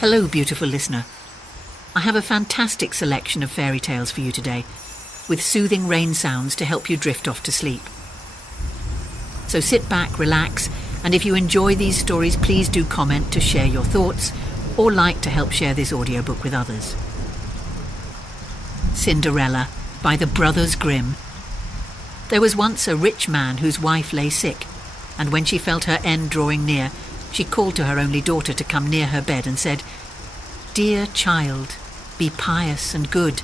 Hello, beautiful listener. I have a fantastic selection of fairy tales for you today, with soothing rain sounds to help you drift off to sleep. So sit back, relax, and if you enjoy these stories, please do comment to share your thoughts or like to help share this audiobook with others. Cinderella by the Brothers Grimm. There was once a rich man whose wife lay sick, and when she felt her end drawing near, she called to her only daughter to come near her bed and said, "Dear child, be pious and good,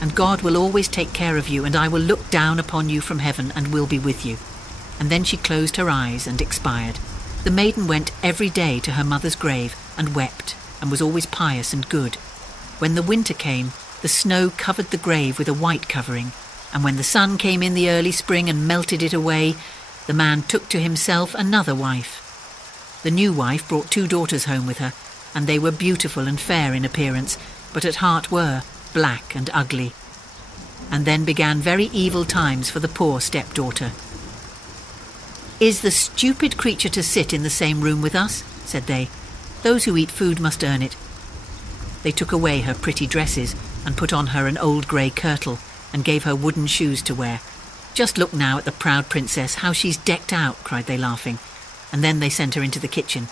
and God will always take care of you, and I will look down upon you from heaven and will be with you." And then she closed her eyes and expired. The maiden went every day to her mother's grave and wept, and was always pious and good. When the winter came, the snow covered the grave with a white covering, and when the sun came in the early spring and melted it away, the man took to himself another wife. The new wife brought 2 daughters home with her, and they were beautiful and fair in appearance, but at heart were black and ugly. And then began very evil times for the poor stepdaughter. "Is the stupid creature to sit in the same room with us?" said they. "Those who eat food must earn it." They took away her pretty dresses and put on her an old grey kirtle and gave her wooden shoes to wear. "Just look now at the proud princess, how she's decked out," cried they, laughing. And then they sent her into the kitchen.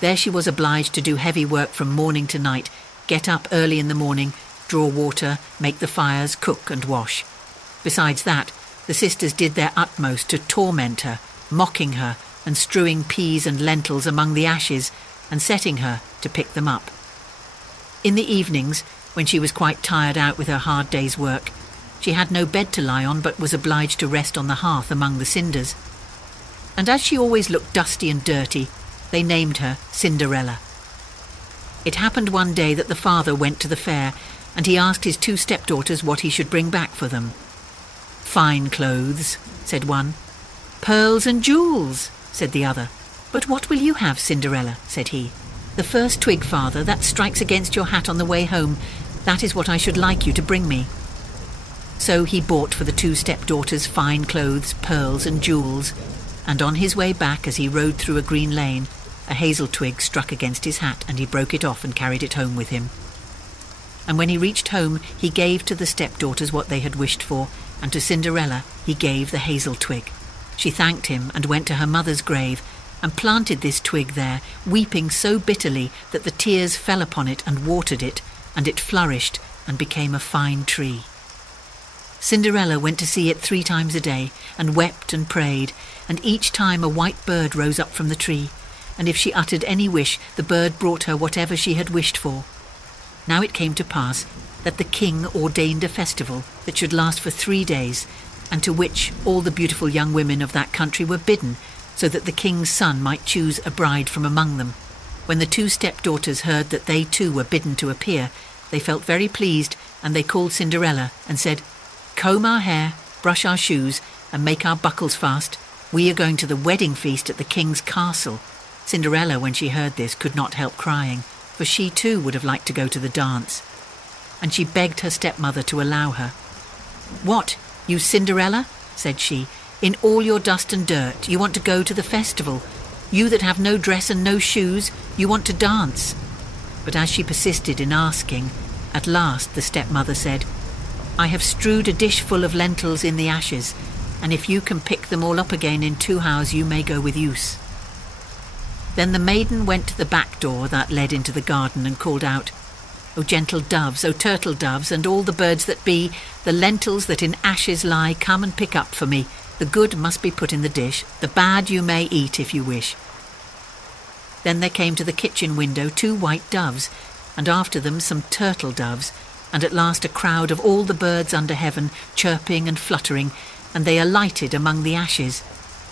There she was obliged to do heavy work from morning to night, get up early in the morning, draw water, make the fires, cook and wash. Besides that, the sisters did their utmost to torment her, mocking her and strewing peas and lentils among the ashes and setting her to pick them up. In the evenings, when she was quite tired out with her hard day's work, she had no bed to lie on but was obliged to rest on the hearth among the cinders. And as she always looked dusty and dirty, they named her Cinderella. It happened one day that the father went to the fair, and he asked his 2 stepdaughters what he should bring back for them. "Fine clothes," said one. "Pearls and jewels," said the other. "But what will you have, Cinderella?" said he. "The first twig, father, that strikes against your hat on the way home, that is what I should like you to bring me." So he bought for the 2 stepdaughters fine clothes, pearls and jewels, and on his way back, as he rode through a green lane, a hazel twig struck against his hat, and he broke it off and carried it home with him. And when he reached home, he gave to the stepdaughters what they had wished for, and to Cinderella he gave the hazel twig. She thanked him and went to her mother's grave, and planted this twig there, weeping so bitterly that the tears fell upon it and watered it, and it flourished and became a fine tree. Cinderella went to see it 3 times a day, and wept and prayed, and each time a white bird rose up from the tree, and if she uttered any wish, the bird brought her whatever she had wished for. Now it came to pass that the king ordained a festival that should last for 3 days, and to which all the beautiful young women of that country were bidden, so that the king's son might choose a bride from among them. When the 2 stepdaughters heard that they too were bidden to appear, they felt very pleased, and they called Cinderella and said, "Comb our hair, brush our shoes, and make our buckles fast. We are going to the wedding feast at the king's castle." Cinderella, when she heard this, could not help crying, for she too would have liked to go to the dance. And she begged her stepmother to allow her. "What, you Cinderella?" said she. "In all your dust and dirt, you want to go to the festival? You that have no dress and no shoes, you want to dance?" But as she persisted in asking, at last the stepmother said, "I have strewed a dish full of lentils in the ashes, and if you can pick them all up again in 2 hours, you may go with use." Then the maiden went to the back door that led into the garden and called out, "O gentle doves, O turtle doves, and all the birds that be, the lentils that in ashes lie, come and pick up for me. The good must be put in the dish, the bad you may eat if you wish." Then there came to the kitchen window 2 white doves, and after them some turtle doves, and at last a crowd of all the birds under heaven, chirping and fluttering, and they alighted among the ashes.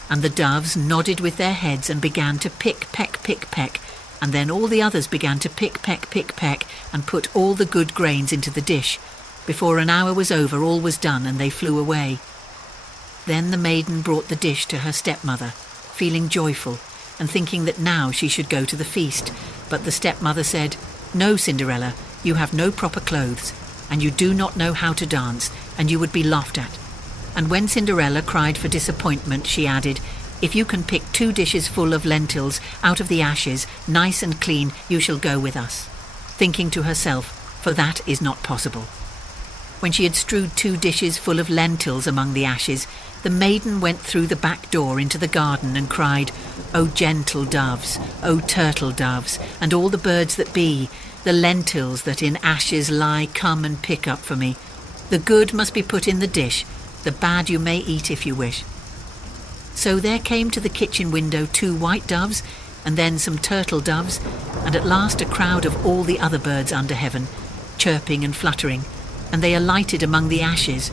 And the doves nodded with their heads and began to pick, peck, pick, peck, and then all the others began to pick, peck, pick, peck, and put all the good grains into the dish. Before an hour was over, all was done, and they flew away. Then the maiden brought the dish to her stepmother, feeling joyful, and thinking that now she should go to the feast. But the stepmother said, "No, Cinderella, you have no proper clothes, and you do not know how to dance, and you would be laughed at." And when Cinderella cried for disappointment, she added, If you can pick 2 dishes full of lentils out of the ashes, nice and clean, you shall go with us. Thinking to herself, for that is not possible. When she had strewed 2 dishes full of lentils among the ashes, the maiden went through the back door into the garden and cried, O gentle doves, O turtle doves, and all the birds that be, the lentils that in ashes lie, come and pick up for me. The good must be put in the dish, the bad you may eat if you wish. So there came to the kitchen window 2 white doves, and then some turtle doves, and at last a crowd of all the other birds under heaven, chirping and fluttering, and they alighted among the ashes,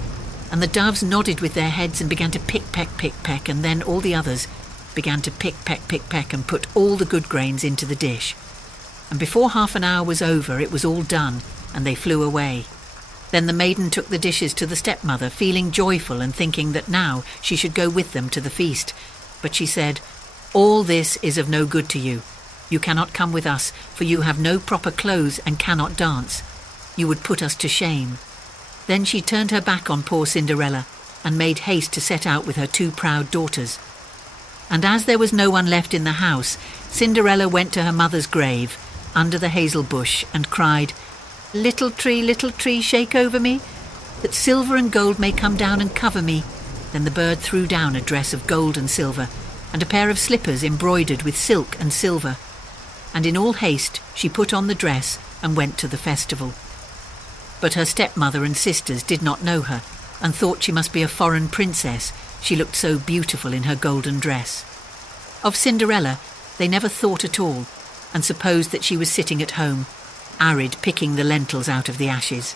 and the doves nodded with their heads and began to pick, and then all the others began to pick, and put all the good grains into the dish. And before half an hour was over, it was all done, and they flew away. Then the maiden took the dishes to the stepmother, feeling joyful and thinking that now she should go with them to the feast. But she said, All this is of no good to you. You cannot come with us, for you have no proper clothes and cannot dance. You would put us to shame. Then she turned her back on poor Cinderella and made haste to set out with her 2 proud daughters. And as there was no one left in the house, Cinderella went to her mother's grave under the hazel bush and cried, little tree, shake over me, that silver and gold may come down and cover me. Then the bird threw down a dress of gold and silver, and a pair of slippers embroidered with silk and silver. And in all haste she put on the dress and went to the festival. But her stepmother and sisters did not know her, and thought she must be a foreign princess, she looked so beautiful in her golden dress. Of Cinderella they never thought at all, and supposed that she was sitting at home, arid, picking the lentils out of the ashes.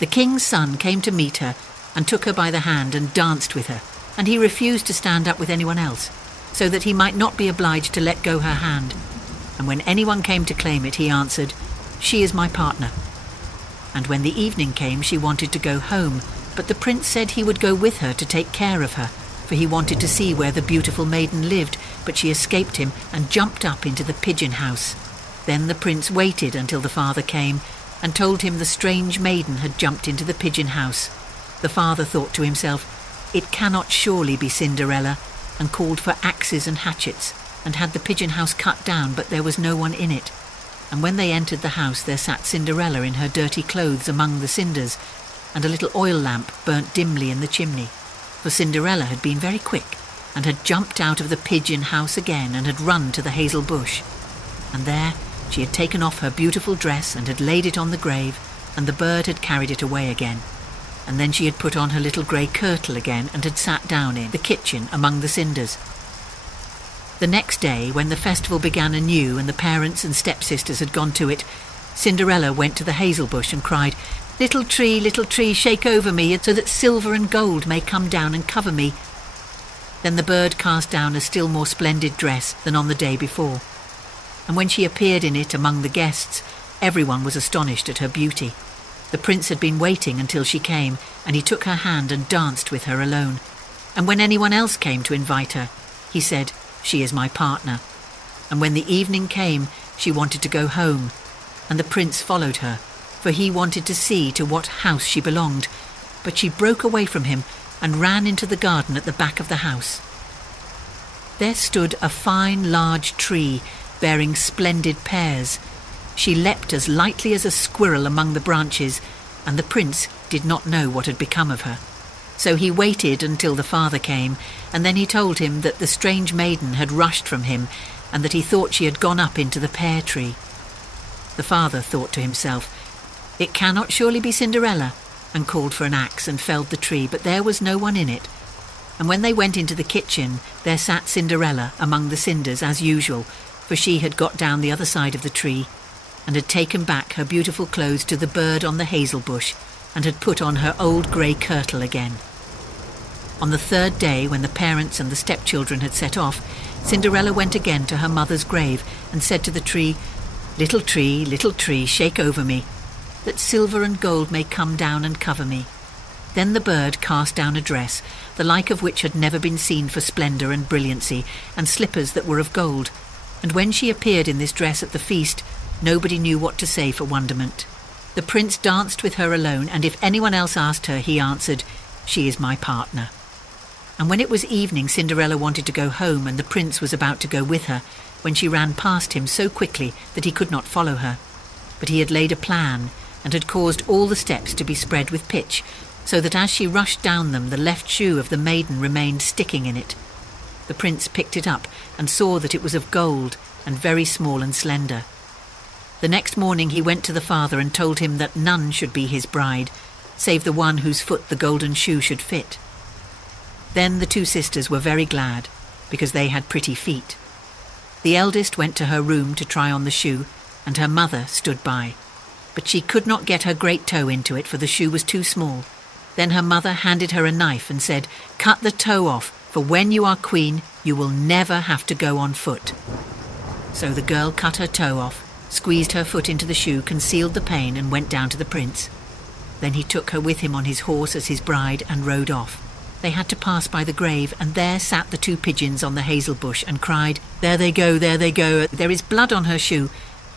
The king's son came to meet her and took her by the hand and danced with her, and he refused to stand up with anyone else, so that he might not be obliged to let go her hand. And when anyone came to claim it, he answered, She is my partner. And when the evening came, she wanted to go home, but the prince said he would go with her to take care of her, for he wanted to see where the beautiful maiden lived, but she escaped him and jumped up into the pigeon house. Then the prince waited until the father came and told him the strange maiden had jumped into the pigeon house. The father thought to himself, It cannot surely be Cinderella, and called for axes and hatchets, and had the pigeon house cut down, but there was no one in it. And when they entered the house, there sat Cinderella in her dirty clothes among the cinders, and a little oil lamp burnt dimly in the chimney. For Cinderella had been very quick, and had jumped out of the pigeon house again, and had run to the hazel bush. And there she had taken off her beautiful dress and had laid it on the grave, and the bird had carried it away again. And then she had put on her little grey kirtle again and had sat down in the kitchen among the cinders. The next day, when the festival began anew and the parents and stepsisters had gone to it, Cinderella went to the hazel bush and cried, little tree, shake over me, so that silver and gold may come down and cover me. Then the bird cast down a still more splendid dress than on the day before. And when she appeared in it among the guests, everyone was astonished at her beauty. The prince had been waiting until she came, and he took her hand and danced with her alone. And when anyone else came to invite her, he said, She is my partner. And when the evening came, she wanted to go home, and the prince followed her, for he wanted to see to what house she belonged, but she broke away from him and ran into the garden at the back of the house. There stood a fine large tree, bearing splendid pears. She leapt as lightly as a squirrel among the branches, and the prince did not know what had become of her. So he waited until the father came, and then he told him that the strange maiden had rushed from him, and that he thought she had gone up into the pear tree. The father thought to himself, It cannot surely be Cinderella, and called for an axe and felled the tree, but there was no one in it. And when they went into the kitchen, there sat Cinderella among the cinders as usual, for she had got down the other side of the tree, and had taken back her beautiful clothes to the bird on the hazel bush, and had put on her old grey kirtle again. On the 3rd day, when the parents and the stepchildren had set off, Cinderella went again to her mother's grave and said to the tree, little tree, shake over me, that silver and gold may come down and cover me. Then the bird cast down a dress, the like of which had never been seen for splendour and brilliancy, and slippers that were of gold. And when she appeared in this dress at the feast, nobody knew what to say for wonderment. The prince danced with her alone, and if anyone else asked her, he answered, She is my partner. And when it was evening, Cinderella wanted to go home, and the prince was about to go with her, when she ran past him so quickly that he could not follow her. But he had laid a plan, and had caused all the steps to be spread with pitch, so that as she rushed down them, the left shoe of the maiden remained sticking in it. The prince picked it up, and saw that it was of gold, and very small and slender. The next morning he went to the father and told him that none should be his bride, save the one whose foot the golden shoe should fit. Then the two sisters were very glad, because they had pretty feet. The eldest went to her room to try on the shoe, and her mother stood by. But she could not get her great toe into it, for the shoe was too small. Then her mother handed her a knife and said, "Cut the toe off, for when you are queen, you will never have to go on foot." So the girl cut her toe off, squeezed her foot into the shoe, concealed the pain, and went down to the prince. Then he took her with him on his horse as his bride and rode off. They had to pass by the grave, and there sat the two pigeons on the hazel bush and cried, "There they go, there they go. There is blood on her shoe.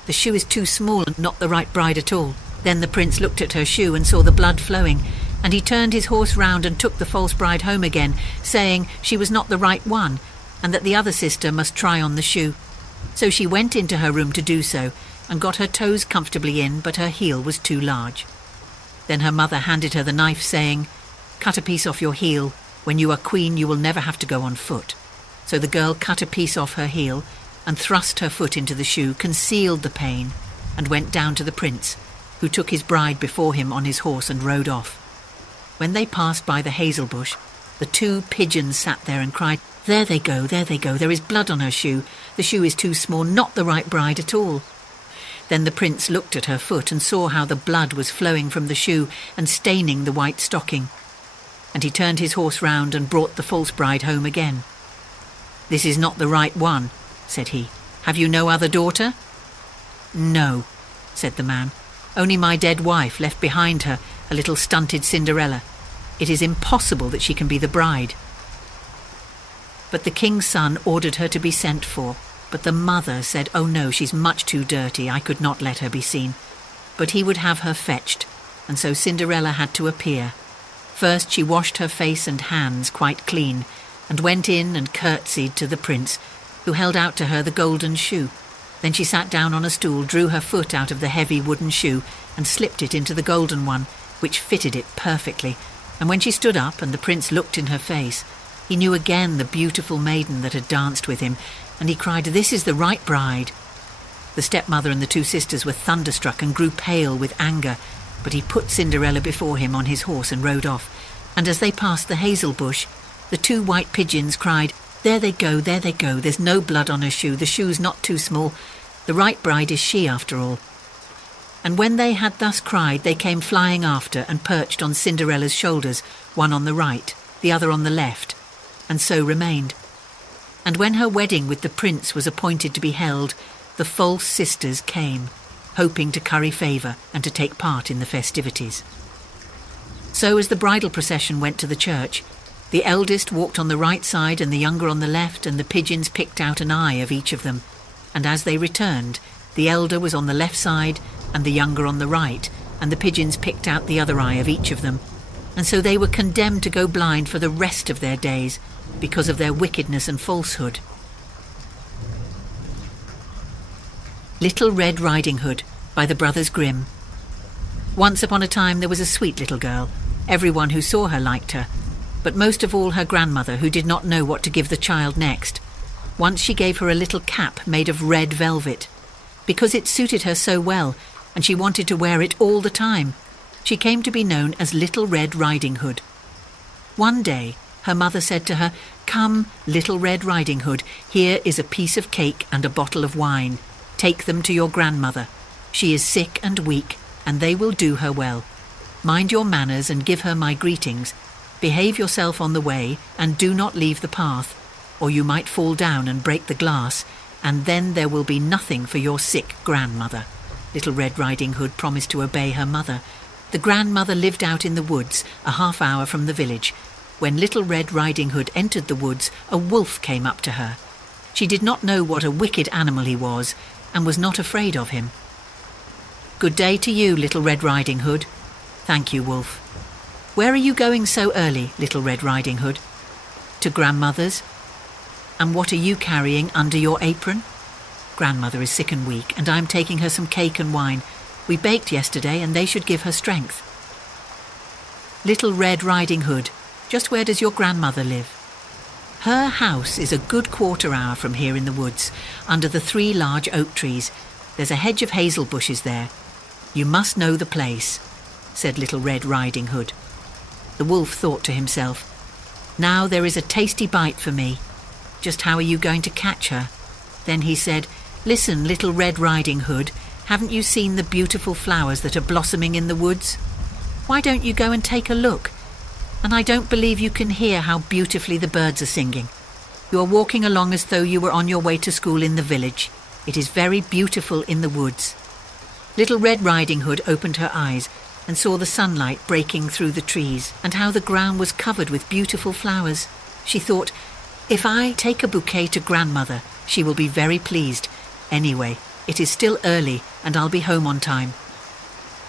The shoe is too small and not the right bride at all." Then the prince looked at her shoe and saw the blood flowing, and he turned his horse round and took the false bride home again, saying she was not the right one, and that the other sister must try on the shoe. So she went into her room to do so, and got her toes comfortably in, but her heel was too large. Then her mother handed her the knife, saying, "Cut a piece off your heel. When you are queen, you will never have to go on foot." So the girl cut a piece off her heel, and thrust her foot into the shoe, concealed the pain, and went down to the prince, who took his bride before him on his horse and rode off. When they passed by the hazel bush, the two pigeons sat there and cried, "There they go, there they go. There is blood on her shoe. The shoe is too small, not the right bride at all." Then the prince looked at her foot and saw how the blood was flowing from the shoe and staining the white stocking. And he turned his horse round and brought the false bride home again. "This is not the right one," said he. "Have you no other daughter?" "No," said the man. "Only my dead wife left behind her, a little stunted Cinderella. It is impossible that she can be the bride." But the king's son ordered her to be sent for. But the mother said, "Oh no, she's much too dirty. I could not let her be seen." But he would have her fetched, and so Cinderella had to appear. First she washed her face and hands quite clean, and went in and curtsied to the prince, who held out to her the golden shoe. Then she sat down on a stool, drew her foot out of the heavy wooden shoe, and slipped it into the golden one, which fitted it perfectly. And when she stood up and the prince looked in her face, he knew again the beautiful maiden that had danced with him, and he cried, "This is the right bride." The stepmother and the two sisters were thunderstruck and grew pale with anger, but he put Cinderella before him on his horse and rode off. And as they passed the hazel bush, the two white pigeons cried, "There they go, there they go. There's no blood on her shoe. The shoe's not too small. The right bride is she after all." And when they had thus cried, they came flying after and perched on Cinderella's shoulders, one on the right, the other on the left, and so remained. And when her wedding with the prince was appointed to be held, the false sisters came, hoping to curry favour and to take part in the festivities. So as the bridal procession went to the church, the eldest walked on the right side and the younger on the left, and the pigeons picked out an eye of each of them. And as they returned, the elder was on the left side and the younger on the right, and the pigeons picked out the other eye of each of them. And so they were condemned to go blind for the rest of their days, because of their wickedness and falsehood. Little Red Riding Hood by the Brothers Grimm. Once upon a time there was a sweet little girl. Everyone who saw her liked her, but most of all her grandmother, who did not know what to give the child next. Once she gave her a little cap made of red velvet, because it suited her so well, and she wanted to wear it all the time. She came to be known as Little Red Riding Hood. One day her mother said to her, "Come, Little Red Riding Hood, here is a piece of cake and a bottle of wine. Take them to your grandmother. She is sick and weak, and they will do her well. Mind your manners and give her my greetings. Behave yourself on the way, and do not leave the path, or you might fall down and break the glass, and then there will be nothing for your sick grandmother." Little Red Riding Hood promised to obey her mother. The grandmother lived out in the woods, a half-hour from the village. When Little Red Riding Hood entered the woods, a wolf came up to her. She did not know what a wicked animal he was, and was not afraid of him. "Good day to you, Little Red Riding Hood." "Thank you, Wolf." "Where are you going so early, Little Red Riding Hood?" To grandmother's. And what are you carrying under your apron? Grandmother is sick and weak, and I'm taking her some cake and wine. We baked yesterday, and they should give her strength. Little Red Riding Hood, just where does your grandmother live? Her house is a good quarter-hour from here in the woods, under the 3 large oak trees. There's a hedge of hazel bushes there. You must know the place, said Little Red Riding Hood. The wolf thought to himself, now there is a tasty bite for me. Just how are you going to catch her? Then he said, listen, Little Red Riding Hood, haven't you seen the beautiful flowers that are blossoming in the woods? Why don't you go and take a look? And I don't believe you can hear how beautifully the birds are singing. You are walking along as though you were on your way to school in the village. It is very beautiful in the woods. Little Red Riding Hood opened her eyes and saw the sunlight breaking through the trees and how the ground was covered with beautiful flowers. She thought, if I take a bouquet to grandmother, she will be very pleased. Anyway, it is still early and I'll be home on time.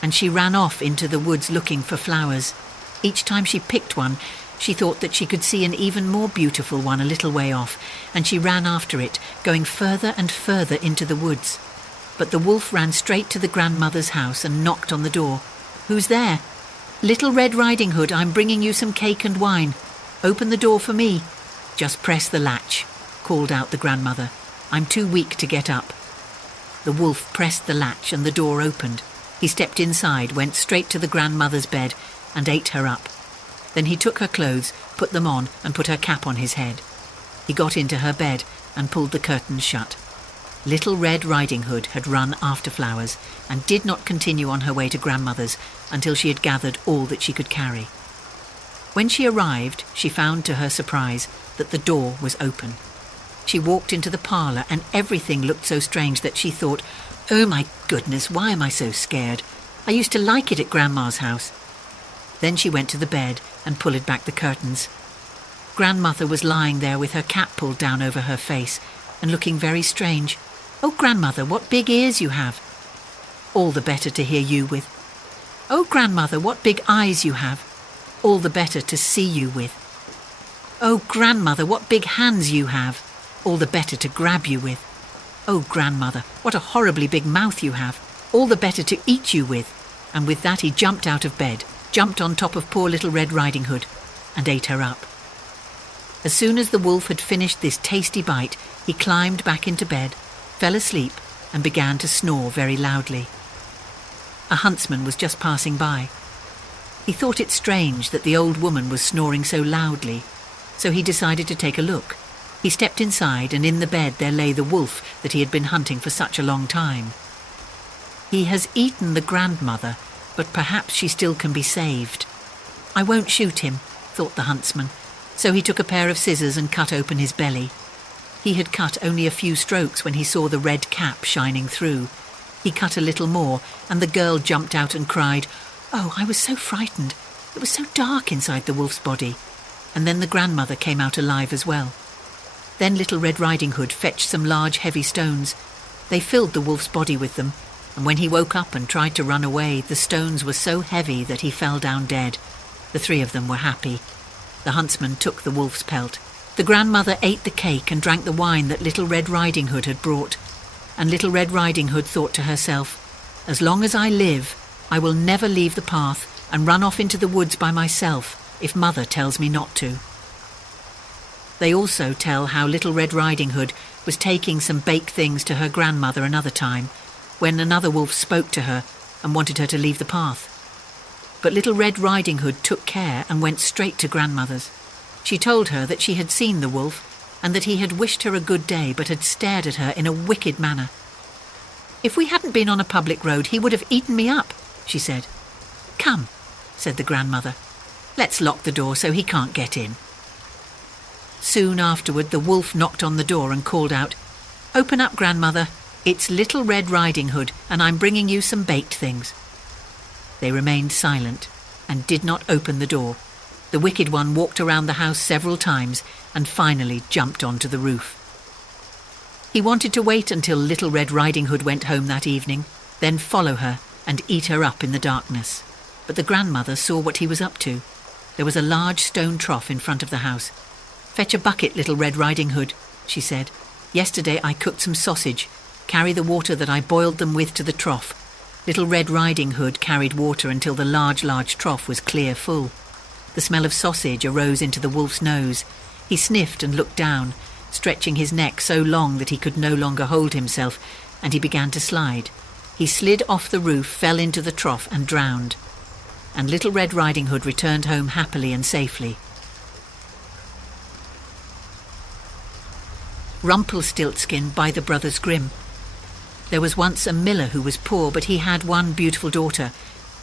And she ran off into the woods looking for flowers. Each time she picked one, she thought that she could see an even more beautiful one a little way off, and she ran after it, going further and further into the woods. But the wolf ran straight to the grandmother's house and knocked on the door. Who's there? Little Red Riding Hood, I'm bringing you some cake and wine. Open the door for me. Just press the latch, called out the grandmother. I'm too weak to get up. The wolf pressed the latch and the door opened. He stepped inside, went straight to the grandmother's bed and ate her up. Then he took her clothes, put them on and put her cap on his head. He got into her bed and pulled the curtains shut. Little Red Riding Hood had run after flowers and did not continue on her way to grandmother's until she had gathered all that she could carry. When she arrived, she found to her surprise that the door was open. She walked into the parlour and everything looked so strange that she thought, oh my goodness, why am I so scared? I used to like it at Grandma's house. Then she went to the bed and pulled back the curtains. Grandmother was lying there with her cap pulled down over her face and looking very strange. Oh, Grandmother, what big ears you have. All the better to hear you with. Oh, Grandmother, what big eyes you have. All the better to see you with. Oh, Grandmother, what big hands you have. All the better to grab you with. Oh, Grandmother, what a horribly big mouth you have. All the better to eat you with. And with that he jumped out of bed, jumped on top of poor Little Red Riding Hood, and ate her up. As soon as the wolf had finished this tasty bite, he climbed back into bed, fell asleep, and began to snore very loudly. A huntsman was just passing by. He thought it strange that the old woman was snoring so loudly, so he decided to take a look. He stepped inside, and in the bed there lay the wolf that he had been hunting for such a long time. He has eaten the grandmother, but perhaps she still can be saved. I won't shoot him, thought the huntsman, so he took a pair of scissors and cut open his belly. He had cut only a few strokes when he saw the red cap shining through. He cut a little more, and the girl jumped out and cried, oh, I was so frightened. It was so dark inside the wolf's body. And then the grandmother came out alive as well. Then Little Red Riding Hood fetched some large heavy stones. They filled the wolf's body with them, and when he woke up and tried to run away, the stones were so heavy that he fell down dead. The 3 of them were happy. The huntsman took the wolf's pelt. The grandmother ate the cake and drank the wine that Little Red Riding Hood had brought. And Little Red Riding Hood thought to herself, as long as I live, I will never leave the path and run off into the woods by myself if Mother tells me not to. They also tell how Little Red Riding Hood was taking some baked things to her grandmother another time, when another wolf spoke to her and wanted her to leave the path. But Little Red Riding Hood took care and went straight to grandmother's. She told her that she had seen the wolf and that he had wished her a good day but had stared at her in a wicked manner. If we hadn't been on a public road, he would have eaten me up, she said. Come, said the grandmother. Let's lock the door so he can't get in. Soon afterward, the wolf knocked on the door and called out, open up, grandmother. It's Little Red Riding Hood, and I'm bringing you some baked things. They remained silent and did not open the door. The wicked one walked around the house several times and finally jumped onto the roof. He wanted to wait until Little Red Riding Hood went home that evening, then follow her and eat her up in the darkness. But the grandmother saw what he was up to. There was a large stone trough in front of the house. "Fetch a bucket, Little Red Riding Hood," she said. "Yesterday I cooked some sausage. Carry the water that I boiled them with to the trough." Little Red Riding Hood carried water until the large trough was clear full. The smell of sausage arose into the wolf's nose. He sniffed and looked down, stretching his neck so long that he could no longer hold himself, and he began to slide. He slid off the roof, fell into the trough and drowned. And Little Red Riding Hood returned home happily and safely. Rumpelstiltskin by the Brothers Grimm. There was once a miller who was poor, but he had one beautiful daughter.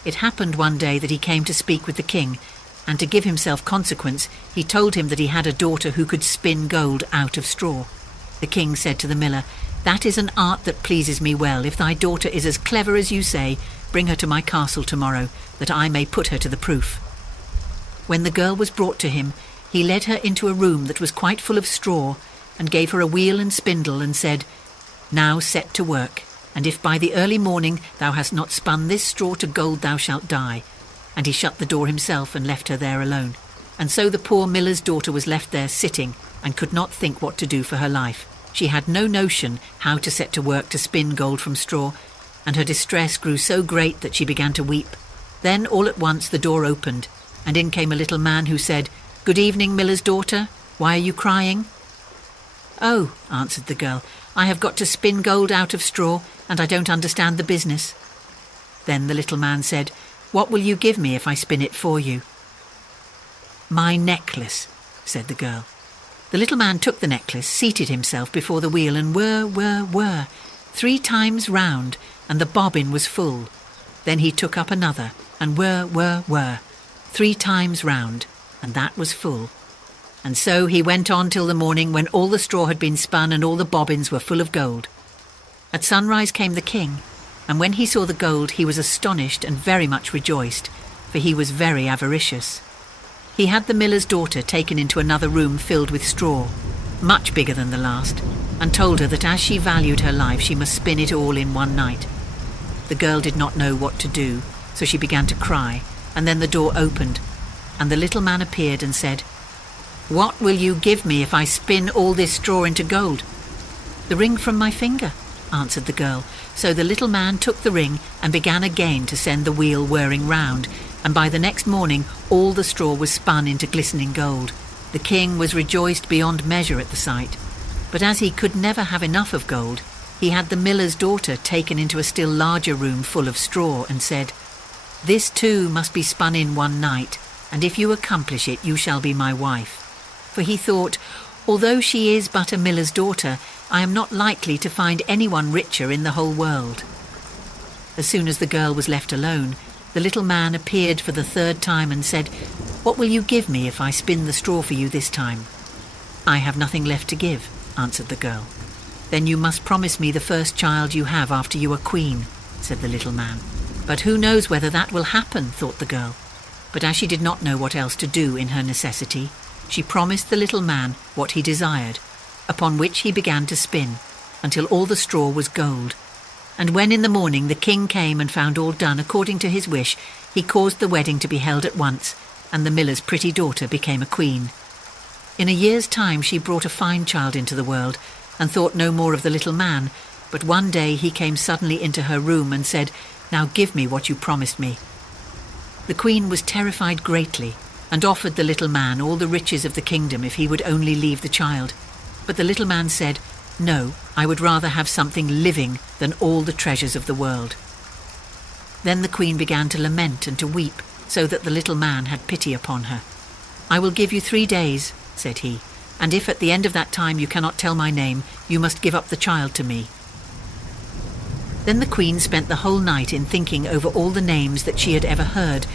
It happened one day that he came to speak with the king, and to give himself consequence, he told him that he had a daughter who could spin gold out of straw. The king said to the miller, "That is an art that pleases me well. If thy daughter is as clever as you say, bring her to my castle tomorrow, that I may put her to the proof." When the girl was brought to him, he led her into a room that was quite full of straw, and gave her a wheel and spindle, and said, "Now set to work, and if by the early morning thou hast not spun this straw to gold, thou shalt die." And he shut the door himself and left her there alone. And so the poor miller's daughter was left there sitting, and could not think what to do for her life. She had no notion how to set to work to spin gold from straw, and her distress grew so great that she began to weep. Then all at once the door opened, and in came a little man who said, "Good evening, miller's daughter. Why are you crying?" "Oh," answered the girl, "I have got to spin gold out of straw, and I don't understand the business." Then the little man said, "What will you give me if I spin it for you?" "My necklace," said the girl. The little man took the necklace, seated himself before the wheel, and whir, 3 times round, and the bobbin was full. Then he took up another, and whir, 3 times round, and that was full. And so he went on till the morning, when all the straw had been spun and all the bobbins were full of gold. At sunrise came the king, and when he saw the gold he was astonished and very much rejoiced, for he was very avaricious. He had the miller's daughter taken into another room filled with straw, much bigger than the last, and told her that as she valued her life she must spin it all in one night. The girl did not know what to do, so she began to cry, and then the door opened, and the little man appeared and said, "What will you give me if I spin all this straw into gold?" "The ring from my finger," answered the girl. So the little man took the ring and began again to send the wheel whirring round, and by the next morning all the straw was spun into glistening gold. The king was rejoiced beyond measure at the sight. But as he could never have enough of gold, he had the miller's daughter taken into a still larger room full of straw, and said, "This too must be spun in one night, and if you accomplish it you shall be my wife." For he thought, "Although she is but a miller's daughter, I am not likely to find anyone richer in the whole world." As soon as the girl was left alone, the little man appeared for the 3rd time and said, "What will you give me if I spin the straw for you this time?" "I have nothing left to give," answered the girl. "Then you must promise me the first child you have after you are queen," said the little man. "But who knows whether that will happen," thought the girl. But as she did not know what else to do in her necessity, she promised the little man what he desired, upon which he began to spin, until all the straw was gold. And when in the morning the king came and found all done according to his wish, he caused the wedding to be held at once, and the miller's pretty daughter became a queen. In a year's time she brought a fine child into the world, and thought no more of the little man, but one day he came suddenly into her room and said, "Now give me what you promised me." The queen was terrified greatly, and offered the little man all the riches of the kingdom if he would only leave the child. But the little man said, "No, I would rather have something living than all the treasures of the world." Then the queen began to lament and to weep, so that the little man had pity upon her. "I will give you 3 days," said he, "and if at the end of that time you cannot tell my name, you must give up the child to me." Then the queen spent the whole night in thinking over all the names that she had ever heard,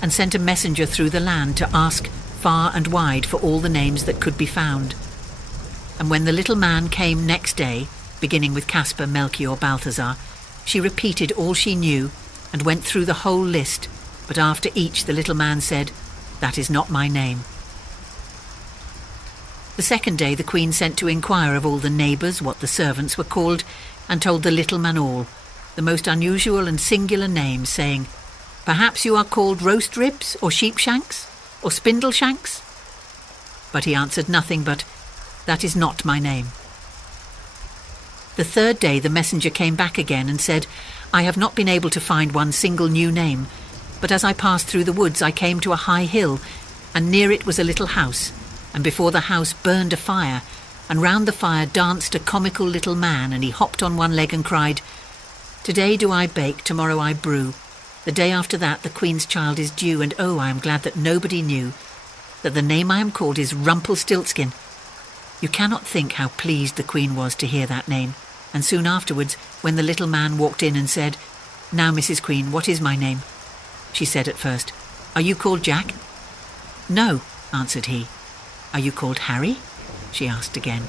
and sent a messenger through the land to ask far and wide for all the names that could be found. And when the little man came next day, beginning with Caspar, Melchior, Balthazar, she repeated all she knew and went through the whole list, but after each the little man said, "That is not my name." The 2nd day the queen sent to inquire of all the neighbours what the servants were called, and told the little man all, the most unusual and singular names, saying, "Perhaps you are called roast ribs, or sheep shanks, or spindle shanks?" But he answered nothing but, "That is not my name." The third day the messenger came back again and said, "I have not been able to find one single new name, but as I passed through the woods I came to a high hill, and near it was a little house, and before the house burned a fire, and round the fire danced a comical little man, and he hopped on one leg and cried, 'Today do I bake, tomorrow I brew. The day after that the Queen's child is due, and oh, I am glad that nobody knew that the name I am called is Rumpelstiltskin.' You cannot think how pleased the Queen was to hear that name, and soon afterwards, when the little man walked in and said, 'Now, Mrs. Queen, what is my name?' she said at first, 'Are you called Jack?' 'No,' answered he. 'Are you called Harry?' she asked again.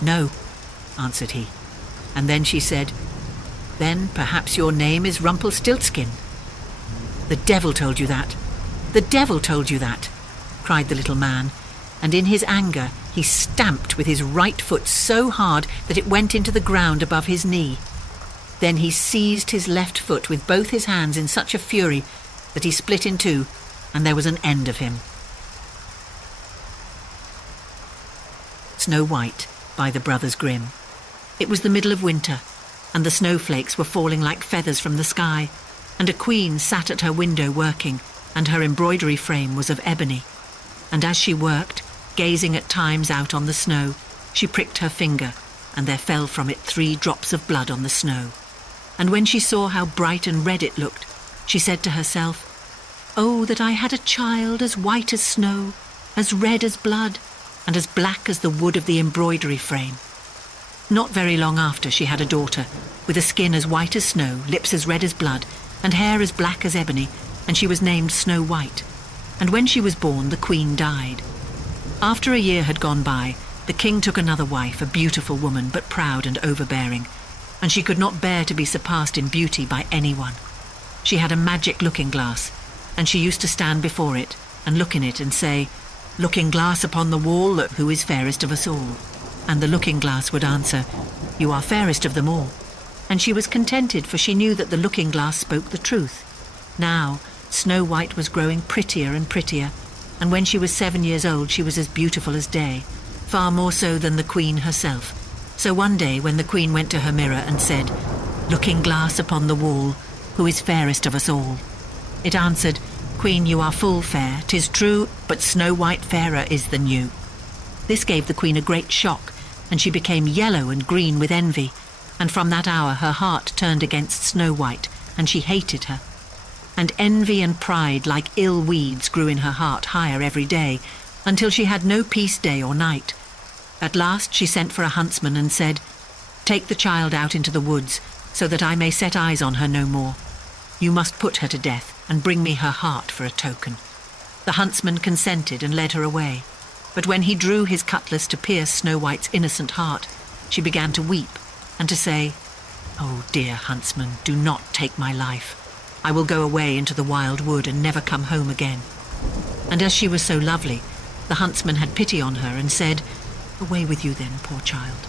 'No,' answered he. And then she said, 'Then perhaps your name is Rumpelstiltskin.' 'The devil told you that! The devil told you that!' cried the little man, and in his anger he stamped with his right foot so hard that it went into the ground above his knee. Then he seized his left foot with both his hands in such a fury that he split in two, and there was an end of him. Snow White by the Brothers Grimm. It was the middle of winter, and the snowflakes were falling like feathers from the sky, and a queen sat at her window working, and her embroidery frame was of ebony. And as she worked, gazing at times out on the snow, she pricked her finger, and there fell from it 3 drops of blood on the snow. And when she saw how bright and red it looked, she said to herself, "Oh, that I had a child as white as snow, as red as blood, and as black as the wood of the embroidery frame." Not very long after she had a daughter, with a skin as white as snow, lips as red as blood, and hair as black as ebony, and she was named Snow White. And when she was born, the queen died. After a year had gone by, the king took another wife, a beautiful woman, but proud and overbearing, and she could not bear to be surpassed in beauty by anyone. She had a magic looking-glass, and she used to stand before it and look in it and say, "Looking-glass upon the wall, who is fairest of us all?" And the looking-glass would answer, "You are fairest of them all." And she was contented, for she knew that the looking-glass spoke the truth. Now, Snow White was growing prettier and prettier, and when she was 7 years old she was as beautiful as day, far more so than the queen herself. So one day when the queen went to her mirror and said, "Looking-glass upon the wall, who is fairest of us all?" it answered, "Queen, you are full fair, 'tis true, but Snow White fairer is than you." This gave the queen a great shock, and she became yellow and green with envy, and from that hour her heart turned against Snow White, and she hated her. And envy and pride like ill weeds grew in her heart higher every day, until she had no peace day or night. At last she sent for a huntsman and said, "Take the child out into the woods, so that I may set eyes on her no more. You must put her to death, and bring me her heart for a token." The huntsman consented and led her away, but when he drew his cutlass to pierce Snow White's innocent heart, she began to weep and to say, "Oh, dear huntsman, do not take my life. I will go away into the wild wood and never come home again." And as she was so lovely, the huntsman had pity on her and said, "Away with you then, poor child."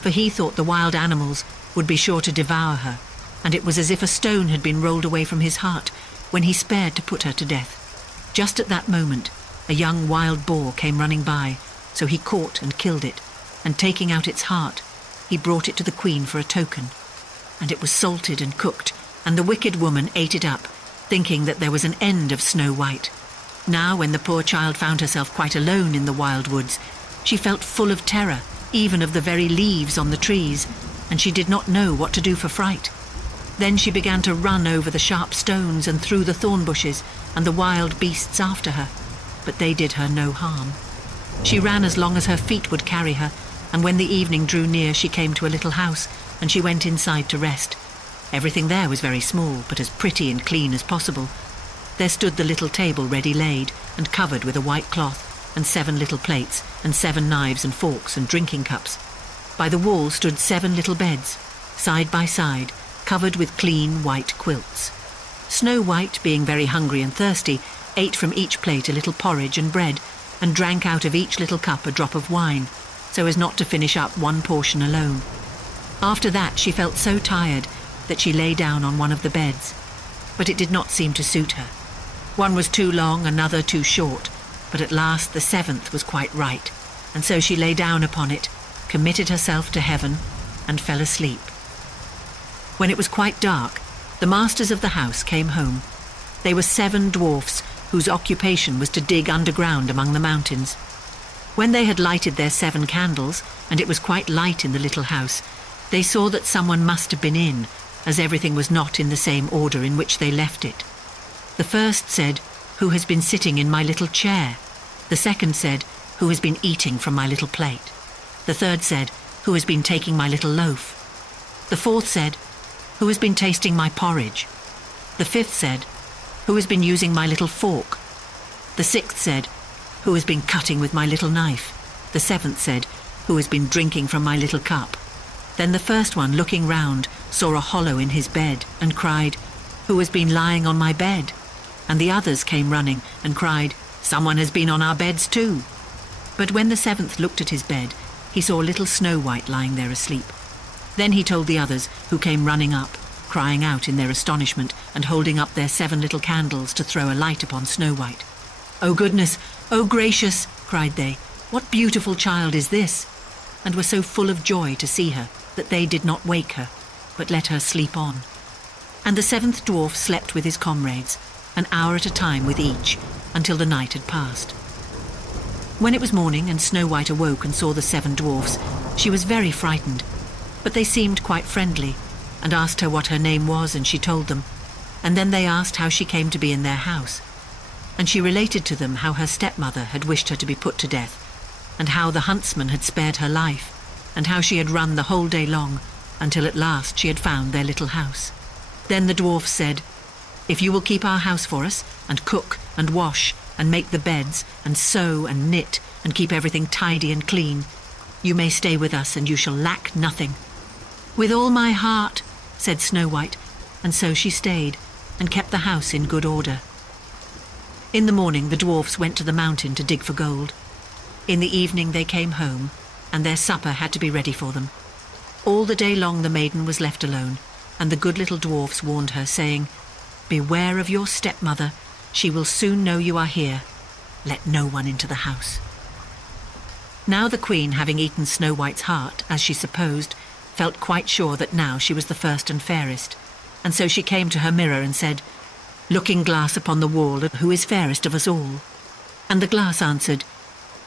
For he thought the wild animals would be sure to devour her, and it was as if a stone had been rolled away from his heart when he spared to put her to death. Just at that moment, a young wild boar came running by, so he caught and killed it, and taking out its heart, he brought it to the queen for a token. And it was salted and cooked, and the wicked woman ate it up, thinking that there was an end of Snow White. Now, when the poor child found herself quite alone in the wild woods, she felt full of terror, even of the very leaves on the trees, and she did not know what to do for fright. Then she began to run over the sharp stones and through the thorn bushes, and the wild beasts after her, but they did her no harm. She ran as long as her feet would carry her, and when the evening drew near she came to a little house, and she went inside to rest. Everything there was very small, but as pretty and clean as possible. There stood the little table ready laid, and covered with a white cloth, and 7 little plates, and 7 knives and forks and drinking cups. By the wall stood 7 little beds, side by side, covered with clean white quilts. Snow White, being very hungry and thirsty, ate from each plate a little porridge and bread, and drank out of each little cup a drop of wine, so as not to finish up one portion alone. After that she felt so tired that she lay down on one of the beds, but it did not seem to suit her. One was too long, another too short, but at last the seventh was quite right, and so she lay down upon it, committed herself to heaven, and fell asleep. When it was quite dark, the masters of the house came home. They were 7 dwarfs whose occupation was to dig underground among the mountains. When they had lighted their 7 candles, and it was quite light in the little house, they saw that someone must have been in, as everything was not in the same order in which they left it. The first said, "Who has been sitting in my little chair?" The second said, "Who has been eating from my little plate?" The third said, "Who has been taking my little loaf?" The fourth said, "Who has been tasting my porridge?" The fifth said, "Who has been using my little fork?" The sixth said, "Who has been cutting with my little knife?" The seventh said, "Who has been drinking from my little cup?" Then the first one, looking round, saw a hollow in his bed and cried, "Who has been lying on my bed?" And the others came running and cried, "Someone has been on our beds too." But when the seventh looked at his bed, he saw little Snow White lying there asleep. Then he told the others, who came running up, crying out in their astonishment and holding up their 7 little candles to throw a light upon Snow White. "Oh goodness, oh gracious," cried they, "what beautiful child is this?" and were so full of joy to see her that they did not wake her, but let her sleep on. And the 7th dwarf slept with his comrades, an hour at a time with each, until the night had passed. When it was morning and Snow White awoke and saw the 7 dwarfs, she was very frightened, but they seemed quite friendly, and asked her what her name was, and she told them, and then they asked how she came to be in their house. And she related to them how her stepmother had wished her to be put to death, and how the huntsman had spared her life, and how she had run the whole day long, until at last she had found their little house. Then the dwarfs said, "If you will keep our house for us, and cook and wash and make the beds and sew and knit and keep everything tidy and clean, you may stay with us and you shall lack nothing." "With all my heart," said Snow White, and so she stayed and kept the house in good order. In the morning the dwarfs went to the mountain to dig for gold. In the evening they came home, and their supper had to be ready for them. All the day long the maiden was left alone, and the good little dwarfs warned her, saying, "Beware of your stepmother, she will soon know you are here. Let no one into the house." Now the queen, having eaten Snow White's heart, as she supposed, felt quite sure that now she was the first and fairest, and so she came to her mirror and said, "Looking glass upon the wall, who is fairest of us all?" And the glass answered,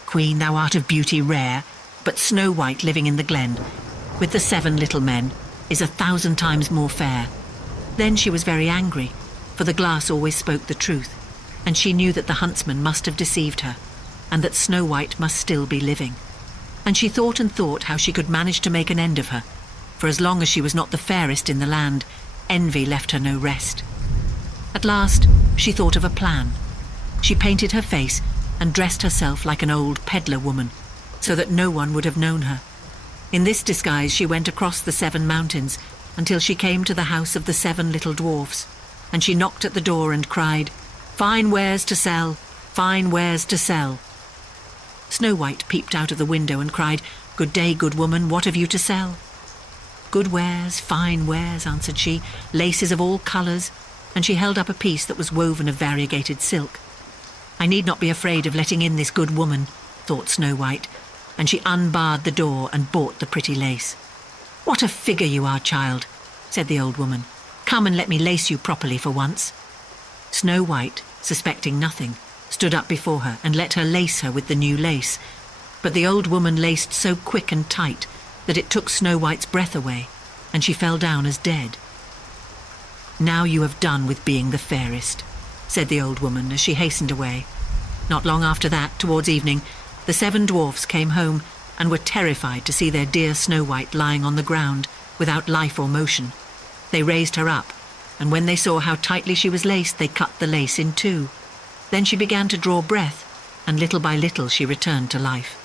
"Queen, thou art of beauty rare, but Snow White living in the glen, with the 7 little men, is 1,000 times more fair." Then she was very angry, for the glass always spoke the truth, and she knew that the huntsman must have deceived her, and that Snow White must still be living. And she thought and thought how she could manage to make an end of her, for as long as she was not the fairest in the land, envy left her no rest. At last she thought of a plan. She painted her face and dressed herself like an old peddler woman, so that no one would have known her. In this disguise she went across the 7 mountains until she came to the house of the 7 little dwarfs, and she knocked at the door and cried, "Fine wares to sell, fine wares to sell." Snow White peeped out of the window and cried, "Good day, good woman, what have you to sell?" "Good wares, fine wares," answered she, "laces of all colours," and she held up a piece that was woven of variegated silk. "I need not be afraid of letting in this good woman," thought Snow White, and she unbarred the door and bought the pretty lace. "What a figure you are, child," said the old woman. "Come and let me lace you properly for once." Snow White, suspecting nothing, stood up before her and let her lace her with the new lace, but the old woman laced so quick and tight that it took Snow White's breath away, and she fell down as dead. "Now you have done with being the fairest," said the old woman as she hastened away. Not long after that, towards evening, the 7 dwarfs came home and were terrified to see their dear Snow White lying on the ground without life or motion. They raised her up, and when they saw how tightly she was laced, they cut the lace in 2. Then she began to draw breath, and little by little she returned to life.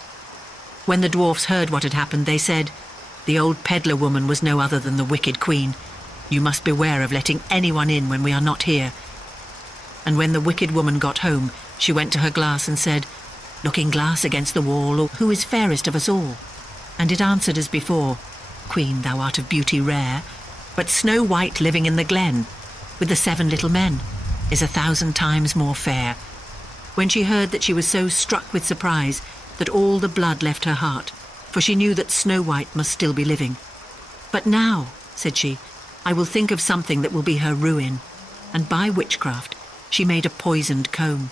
When the dwarfs heard what had happened, they said, "The old peddler woman was no other than the wicked queen. You must beware of letting anyone in when we are not here." And when the wicked woman got home, she went to her glass and said, "Looking glass against the wall, who is fairest of us all?" And it answered as before, "Queen, thou art of beauty rare, but Snow White living in the glen, with the 7 little men, is 1,000 times more fair." when she heard that she was so struck with surprise that all the blood left her heart, for she knew that Snow White must still be living. "But now," said she, "I will think of something that will be her ruin." And by witchcraft she made a poisoned comb.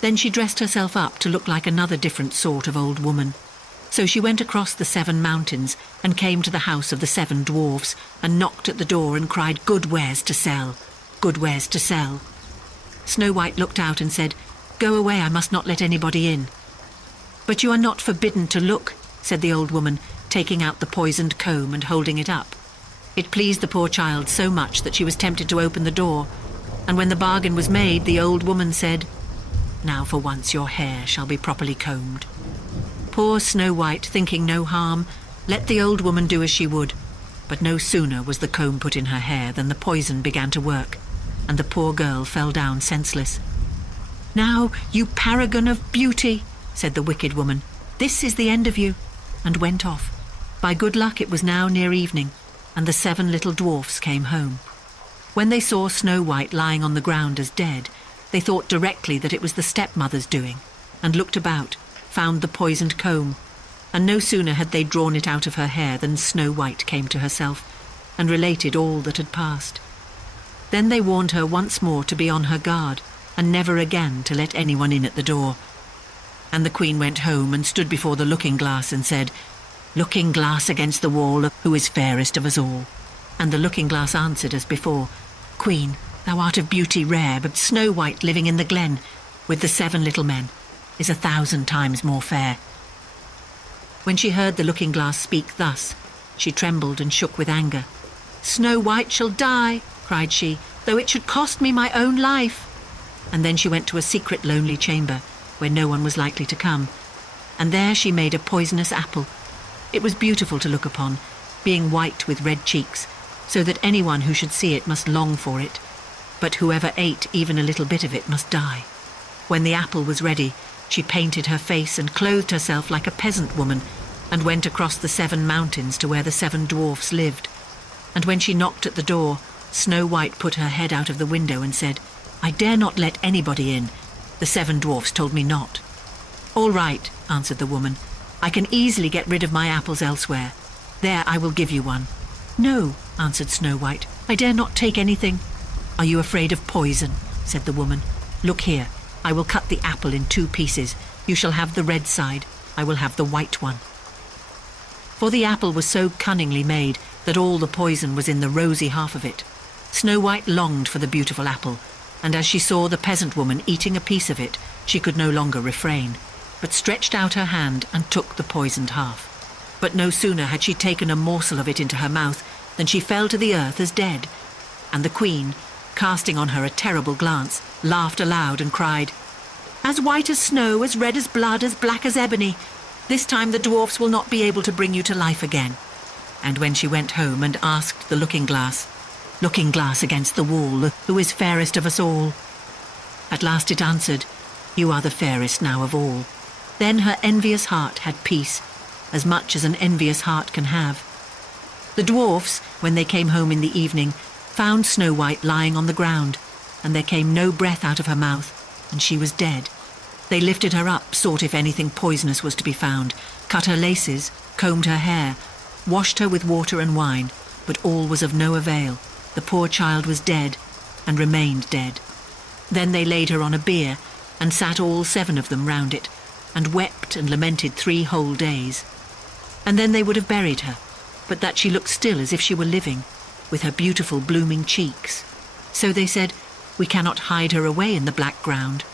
Then she dressed herself up to look like another different sort of old woman. So she went across the 7 mountains and came to the house of the 7 dwarfs and knocked at the door and cried, "Good wares to sell, good wares to sell." Snow White looked out and said, "Go away, I must not let anybody in." "But you are not forbidden to look," said the old woman, taking out the poisoned comb and holding it up. It pleased the poor child so much that she was tempted to open the door, and when the bargain was made, the old woman said, "Now for once your hair shall be properly combed." Poor Snow White, thinking no harm, let the old woman do as she would, but no sooner was the comb put in her hair than the poison began to work, and the poor girl fell down senseless. "Now, you paragon of beauty," said the wicked woman, "this is the end of you," and went off. By good luck it was now near evening, and the 7 little dwarfs came home. When they saw Snow White lying on the ground as dead, they thought directly that it was the stepmother's doing, and looked about, found the poisoned comb, and no sooner had they drawn it out of her hair than Snow White came to herself, and related all that had passed. Then they warned her once more to be on her guard, and never again to let anyone in at the door. And the Queen went home and stood before the looking-glass and said, "Looking glass against the wall, who is fairest of us all?" And the looking-glass answered as before, "Queen, thou art of beauty rare, but Snow White living in the glen with the 7 little men is 1,000 times more fair." When she heard the looking-glass speak thus, she trembled and shook with anger. "Snow White shall die," cried she, "though it should cost me my own life." And then she went to a secret lonely chamber where no one was likely to come, and there she made a poisonous apple. It was beautiful to look upon, being white with red cheeks, so that anyone who should see it must long for it, but whoever ate even a little bit of it must die. When the apple was ready, she painted her face and clothed herself like a peasant woman, and went across the 7 mountains to where the 7 dwarfs lived. And when she knocked at the door, Snow White put her head out of the window and said, "I dare not let anybody in. The 7 dwarfs told me not." "All right," answered the woman. "I can easily get rid of my apples elsewhere. There, I will give you one." "No," answered Snow White, "I dare not take anything." "Are you afraid of poison?" said the woman. "Look here, I will cut the apple in 2 pieces. You shall have the red side, I will have the white one." For the apple was so cunningly made that all the poison was in the rosy half of it. Snow White longed for the beautiful apple, and as she saw the peasant woman eating a piece of it, she could no longer refrain, but stretched out her hand and took the poisoned half. But no sooner had she taken a morsel of it into her mouth than she fell to the earth as dead, and the Queen, casting on her a terrible glance, laughed aloud and cried, "As white as snow, as red as blood, as black as ebony, this time the dwarfs will not be able to bring you to life again." And when she went home and asked the looking-glass, "Looking glass against the wall, who is fairest of us all?" At last it answered, "You are the fairest now of all." Then her envious heart had peace, as much as an envious heart can have. The dwarfs, when they came home in the evening, found Snow White lying on the ground, and there came no breath out of her mouth, and she was dead. They lifted her up, sought if anything poisonous was to be found, cut her laces, combed her hair, washed her with water and wine, but all was of no avail. The poor child was dead, and remained dead. Then they laid her on a bier, and sat all 7 of them round it, and wept and lamented 3 whole days. And then they would have buried her, but that she looked still as if she were living, with her beautiful blooming cheeks. So they said, "We cannot hide her away in the black ground."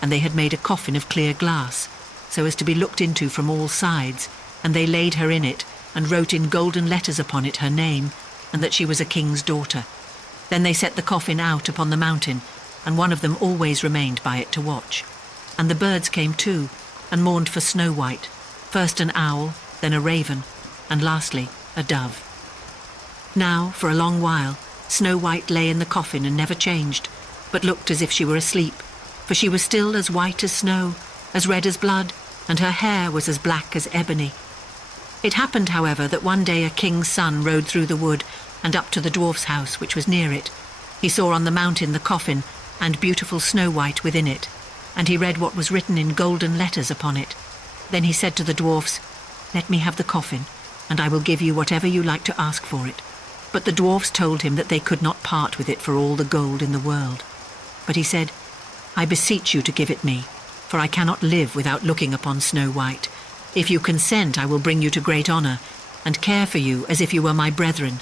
And they had made a coffin of clear glass, so as to be looked into from all sides, and they laid her in it, and wrote in golden letters upon it her name, and that she was a king's daughter. Then they set the coffin out upon the mountain, and one of them always remained by it to watch. And the birds came too, and mourned for Snow White, first an owl, then a raven, and lastly a dove. Now, for a long while, Snow White lay in the coffin and never changed, but looked as if she were asleep, for she was still as white as snow, as red as blood, and her hair was as black as ebony. It happened, however, that one day a king's son rode through the wood and up to the dwarf's house, which was near it. He saw on the mountain the coffin, and beautiful Snow White within it. and he read what was written in golden letters upon it. Then he said to the dwarfs, "Let me have the coffin, and I will give you whatever you like to ask for it." But the dwarfs told him that they could not part with it for all the gold in the world. But he said, "I beseech you to give it me, for I cannot live without looking upon Snow White. If you consent, I will bring you to great honour, and care for you as if you were my brethren."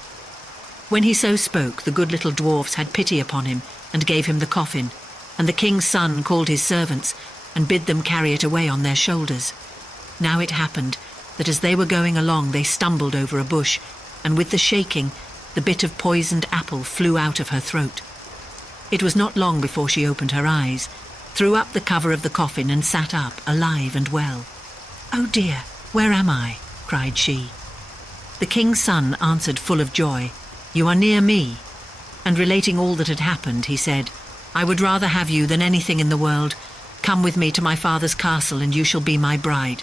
When he so spoke, the good little dwarfs had pity upon him, and gave him the coffin, and the king's son called his servants, and bid them carry it away on their shoulders. Now it happened that as they were going along, they stumbled over a bush, and with the shaking, the bit of poisoned apple flew out of her throat. It was not long before she opened her eyes, threw up the cover of the coffin, and sat up, alive and well. "Oh dear, where am I?" cried she. The king's son answered full of joy, "You are near me." And relating all that had happened, he said, "I would rather have you than anything in the world. Come with me to my father's castle, and you shall be my bride."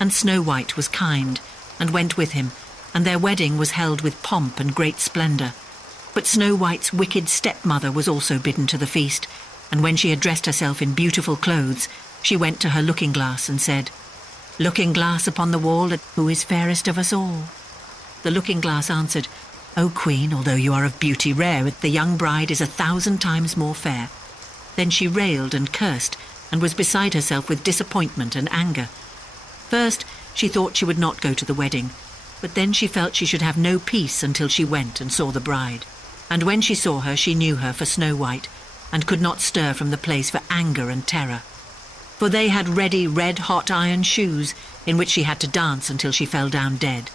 And Snow White was kind, and went with him, and their wedding was held with pomp and great splendour. But Snow White's wicked stepmother was also bidden to the feast, and when she had dressed herself in beautiful clothes, she went to her looking-glass and said, "Looking-glass upon the wall, who is fairest of us all?" The looking-glass answered, "O Queen, although you are of beauty rare, the young bride is 1,000 times more fair." Then she railed and cursed, and was beside herself with disappointment and anger. First, she thought she would not go to the wedding, but then she felt she should have no peace until she went and saw the bride. And when she saw her, she knew her for Snow White, and could not stir from the place for anger and terror. For they had ready red-hot iron shoes, in which she had to dance until she fell down dead.